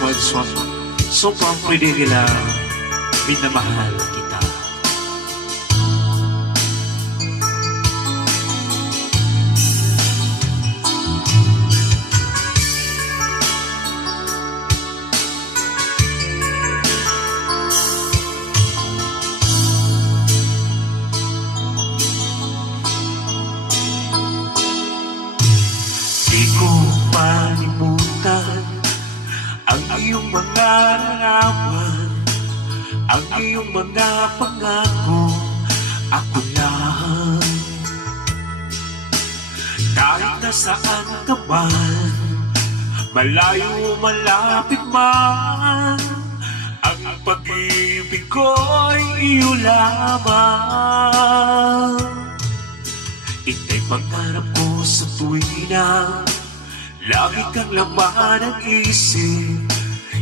for this one. Sobrang pwede nila minamahal kita. Di ko malimutan ang iyong mga larawan, ang iyong mga pangako, ako lang. Kahit nasaan ka man, malayo malapit man, ang pag-ibig ko'y iyo lamang. Ika'y pangarap ko sa tuwina, lagi kang laman ng isip.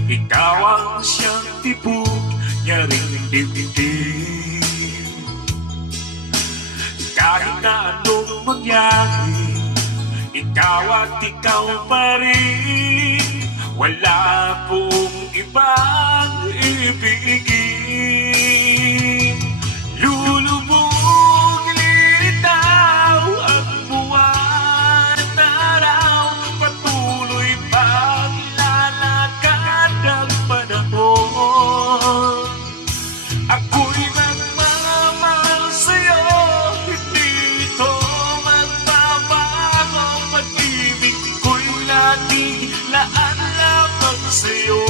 Ikaw ang siyang tibok niya rin dibdib. Kahit na anong mangyari, ikaw at ikaw pa rin. Wala pong ibang ibigin. Lulubog, lilitaw ang buwan at araw, patuloy pang lalakad ang panahon. Ako'y magmamahal sa'yo, hindi ito magbabago. Pag-ibig ko'y lagi laan lamang sa'yo.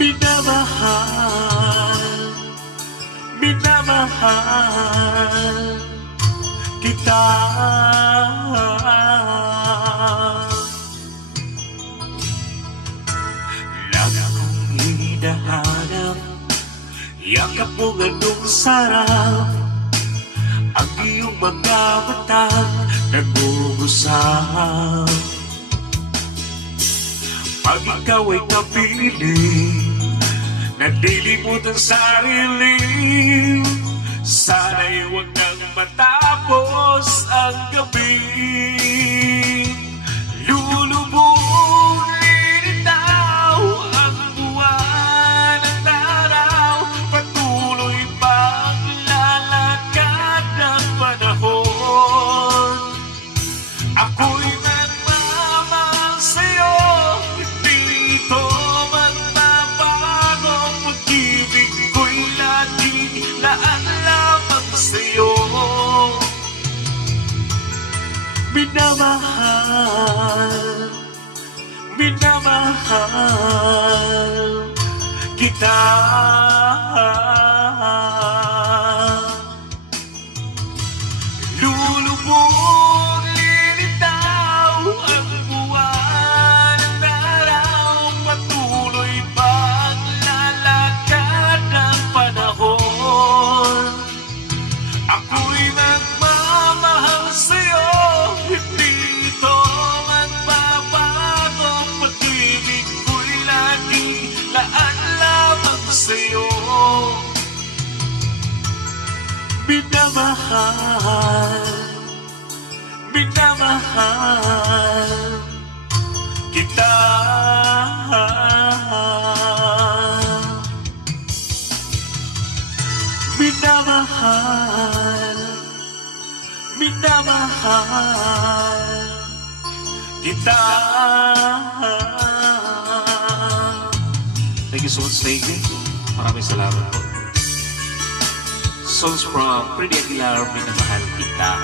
Minamahal, minamahal kita. Lagi kong hinahanap, yakap mo anong sarap, ang iyong mga matang nag-uusap. Pag ikaw ay kapiling, nalilimot ang sarili, sana'y huwag nang matapos ang gabi. Lulubog, lilitaw ang buwan at araw, patuloy pang lalakad ang panahon. Ako'y nagmamahal sa'yo, hindi ito magbabago. Pag-ibig ko'y laging laan lamang sa'yo. Minamahal, minamahal kita. Lulubog, lilitaw ang buwan at araw, patuloy pang lalakad ang panahon. Ako'y magmamahal sa'yo, hindi ito magbabago. Pag-ibig ko'y lagi laan lamang sa'yo. Minamahal, minamahal kita. Minamahal, minamahal kita. Thank you so much, Lady. Maraming salamat po. Songs from Freddy Aguilar, Minamahal Kita.